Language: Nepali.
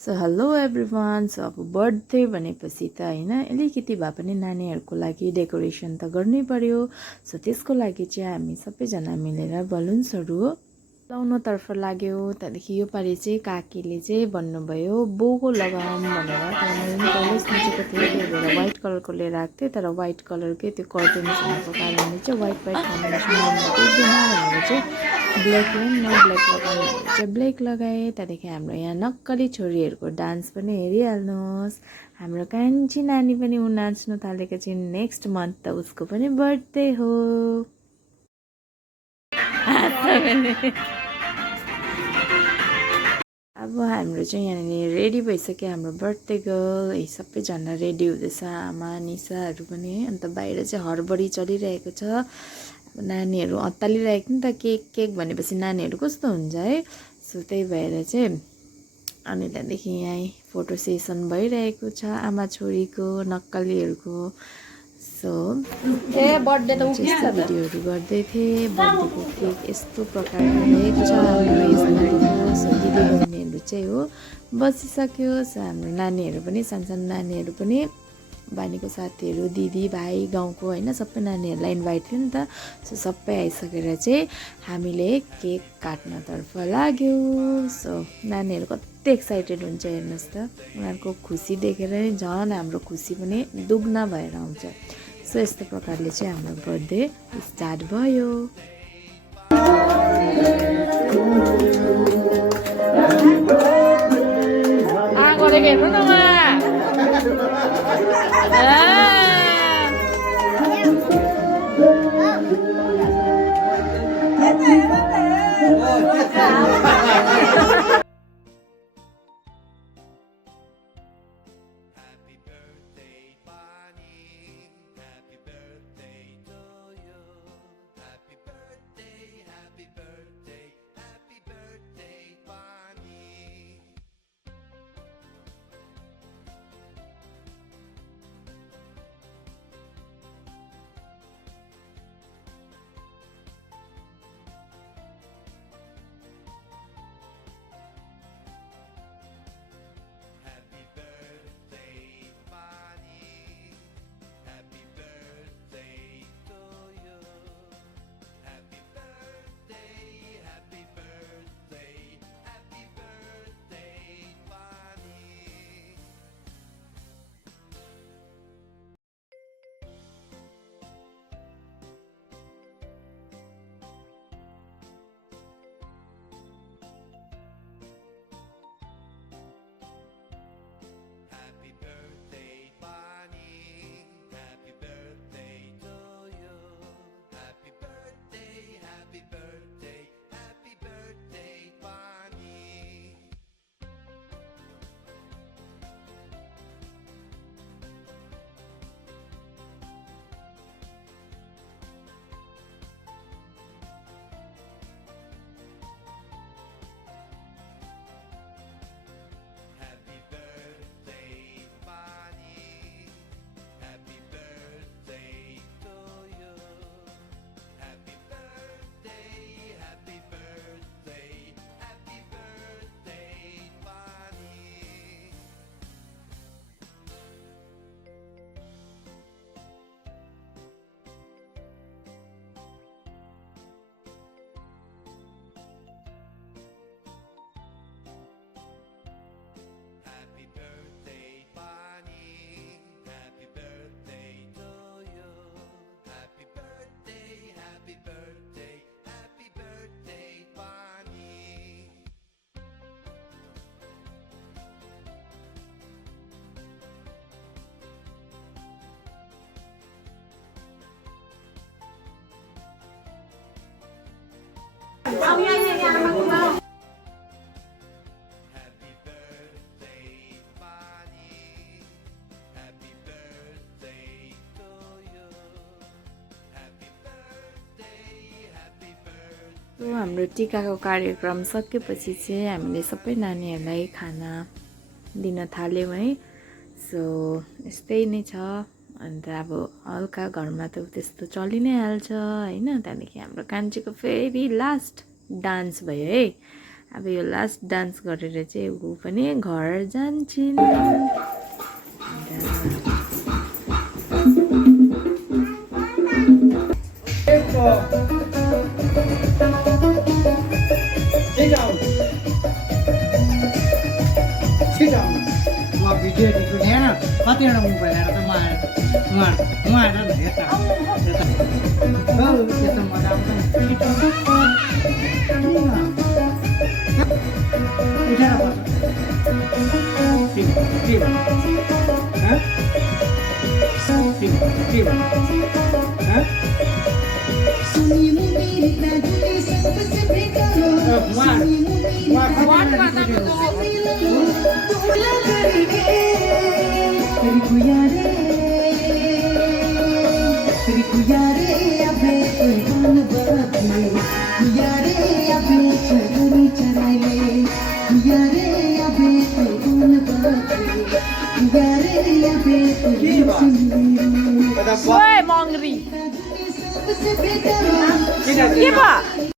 So hello everyone. सो अब बर्थडे भनेपछि त होइन अलिकति भए पनि नानीहरूको लागि डेकोरेसन त गर्नै पर्यो। सो त्यसको लागि चाहिँ हामी सबैजना मिलेर बलुन्सहरू लाउनतर्फ लाग्यो। त्यहाँदेखि योपालि चाहिँ काकीले चाहिँ भन्नुभयो बोगो लगाऊँ भनेर। तर मैले पनि पहिल्यै सोचेको थिएँ, त्यही भएर व्हाइट कलरको लिएर आएको थिएँ। तर व्हाइट कलरकै त्यो कर्टेन्स भएको कारणले चाहिँ व्हाइट कम्बिनेसन राम्रो देख्दैन भनेर चाहिँ ब्ल्याक एन्ड न ब्ल्याक लगाउँ भनेर चाहिँ ब्ल्याक लगाएँ। त्यहाँदेखि हाम्रो यहाँ नक्कली छोरीहरूको डान्स पनि हेरिहाल्नुहोस्। हाम्रो कान्छी नानी पनि ऊ नाच्नु थालेको चाहिँ नेक्स्ट मन्थ त उसको पनि बर्थडे हो। अब हाम्रो चाहिँ यहाँनिर रेडी भइसक्यो हाम्रो बर्थडे गर्ल। सबैजना रेडी हुँदैछ, आमा निसाहरू पनि। अन्त बाहिर चाहिँ हडबडी चलिरहेको छ। अब नानीहरू अत्तालिरहेको नि त, केक केक भनेपछि नानीहरू कस्तो हुन्छ है। सो त्यही भएर चाहिँ अनि त्यहाँदेखि यहाँ फोटो सेसन भइरहेको छ आमा छोरीको नक्कलीहरूको। सो बर्थडे त यस्तो भिडियोहरू गर्दै थिएँ। बर्थडेको केक यस्तो प्रकारले ल्याएको छ हाम्रो यसपालिको। सो दिदी बहिनीहरू चाहिँ हो बसिसक्यो। सो हाम्रो नानीहरू पनि सानसानो नानीहरू पनि, बानीको साथीहरू, दिदी भाइ गाउँको होइन सबै नानीहरूलाई इन्भाइट थियो नि त। सो सबै आइसकेर चाहिँ हामीले केक काट्नतर्फ लाग्यो। सो नानीहरू कति एक्साइटेड हुन्छ हेर्नुहोस् त। उनीहरूको खुसी देखेर नै झन् हाम्रो खुसी पनि दुगुना भएर आउँछ। सो यस्तो प्रकारले चाहिँ हाम्रो बर्थडे स्टार्ट भयो। हाम्रो टिकाको कार्यक्रम सकेपछि चाहिँ हामीले सबै नानीहरूलाई खाना दिन थाल्यौँ है। सो यस्तै नै छ। अन्त अब हल्का घरमा त त्यस्तो चलि नै हाल्छ होइन। त्यहाँदेखि हाम्रो कान्छीको फेरि लास्ट डान्स भयो है। अब यो लास्ट डान्स गरेर चाहिँ ऊ पनि घर जान्छन्। भिडियो एडिट हेर कतिवटा मोबाइल आएर त म आएर हेर्छ त्यस्तो मजा आउँछ उठेर बस्छ ओए मङ्गरी के भयो